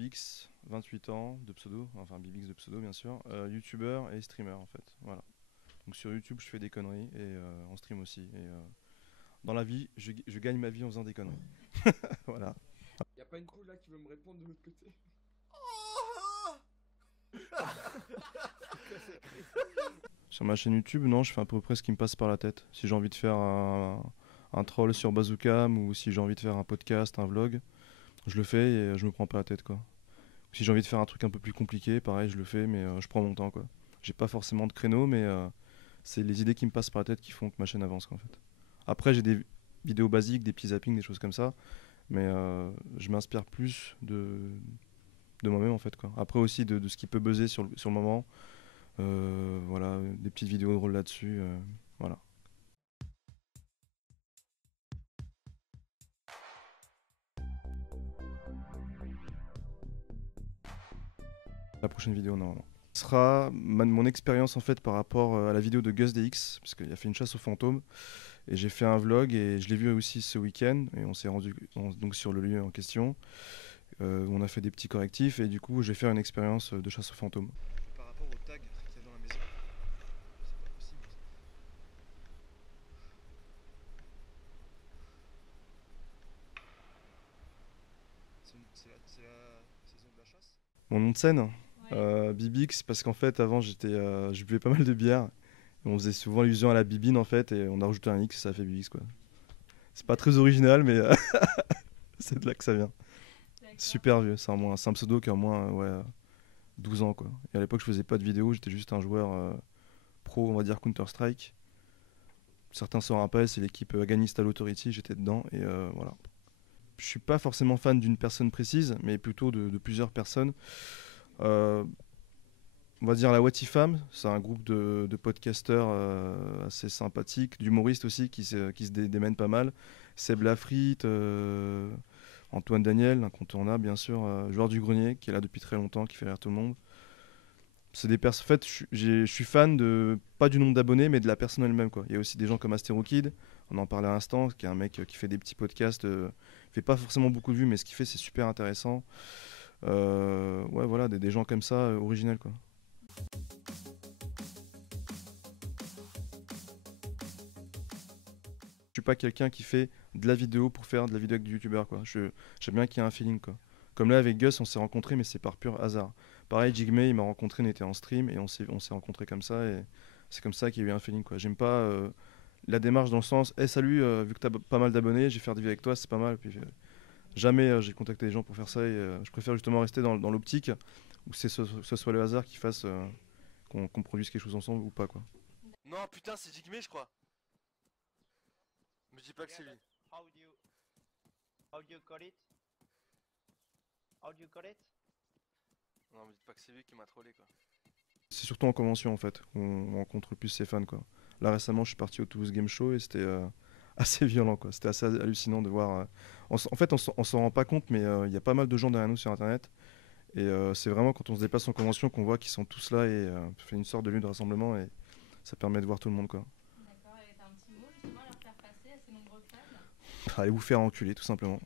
Bibix, 28 ans, de pseudo, enfin Bibix de pseudo bien sûr, youtubeur et streamer en fait, voilà. Donc sur YouTube je fais des conneries et en stream aussi. Et dans la vie, je gagne ma vie en faisant des conneries. Voilà. Y a pas une poule là qui veut me répondre de l'autre côté? Sur ma chaîne YouTube, non, je fais à peu près ce qui me passe par la tête. Si j'ai envie de faire un troll sur Bazooka ou si j'ai envie de faire un podcast, un vlog, je le fais et je me prends pas la tête quoi. Si j'ai envie de faire un truc un peu plus compliqué, pareil, je le fais, mais je prends mon temps quoi. J'ai pas forcément de créneau, mais c'est les idées qui me passent par la tête qui font que ma chaîne avance quoi, en fait. Après, j'ai des vidéos basiques, des petits zappings, des choses comme ça, mais je m'inspire plus de moi-même en fait quoi. Après aussi de ce qui peut buzzer sur le moment. Voilà, des petites vidéos drôles là-dessus, voilà. La prochaine vidéo, non. Ce sera mon expérience en fait par rapport à la vidéo de GusDX, parce qu'il a fait une chasse aux fantômes, et j'ai fait un vlog et je l'ai vu aussi ce week-end, et on s'est rendu donc sur le lieu en question, où on a fait des petits correctifs, et du coup j'ai fait une expérience de chasse aux fantômes. Par rapport au tag qu'il y a dans la maison, c'est pas possible. C'est la saison de la chasse. Mon nom de scène, Bibix, parce qu'en fait avant je buvais pas mal de bière. On faisait souvent allusion à la bibine en fait, et on a rajouté un X, ça fait Bibix quoi. C'est pas très original, mais c'est de là que ça vient. Super vieux, c'est un pseudo qui a au moins 12 ans quoi. Et à l'époque je faisais pas de vidéo, j'étais juste un joueur pro, on va dire Counter-Strike. Certains s'en rappellent, c'est l'équipe Afghanistan Authority, j'étais dedans et voilà. Je suis pas forcément fan d'une personne précise, mais plutôt de plusieurs personnes. Euh, on va dire la Watifam, c'est un groupe de podcasteurs assez sympathiques, d'humoristes aussi qui se démènent pas mal. Seb Lafrite, Antoine Daniel, incontournable bien sûr, joueur du grenier qui est là depuis très longtemps, qui fait rire tout le monde. C'est des personnes. En fait, je suis fan de pas du nombre d'abonnés, mais de la personne elle-même quoi. Il y a aussi des gens comme Astero Kid, on en parlait à l'instant, qui est un mec qui fait des petits podcasts, fait pas forcément beaucoup de vues, mais ce qu'il fait c'est super intéressant. Ouais voilà, des gens comme ça, originels quoi. Je suis pas quelqu'un qui fait de la vidéo pour faire de la vidéo avec du youtubeur quoi. J'aime bien qu'il y ait un feeling quoi. Comme là avec Gus, on s'est rencontrés mais c'est par pur hasard. Pareil, Jigme, il m'a rencontré, on était en stream et on s'est rencontrés comme ça et c'est comme ça qu'il y a eu un feeling quoi. J'aime pas la démarche dans le sens, hey, salut, vu que t'as pas mal d'abonnés, j'ai fait des vidéos avec toi, c'est pas mal. Puis jamais j'ai contacté des gens pour faire ça et je préfère justement rester dans l'optique où ce soit le hasard qui fasse qu'on produise quelque chose ensemble ou pas quoi. Non, putain, c'est Jigme, je crois. Me dis pas que c'est lui. How do you call it? How do you call it? Non, me dis pas que c'est lui qui m'a trollé quoi. C'est surtout en convention en fait, on rencontre plus ses fans quoi. Là récemment je suis parti au Toulouse Game Show et c'était assez violent quoi. C'était assez hallucinant de voir. En fait on s'en rend pas compte mais il y a pas mal de gens derrière nous sur internet. Et c'est vraiment quand on se déplace en convention qu'on voit qu'ils sont tous là et ça fait une sorte de lieu de rassemblement et ça permet de voir tout le monde quoi. D'accord, et t'as un petit mot justement à leur faire passer à ces nombreux fans? Allez vous faire enculer tout simplement.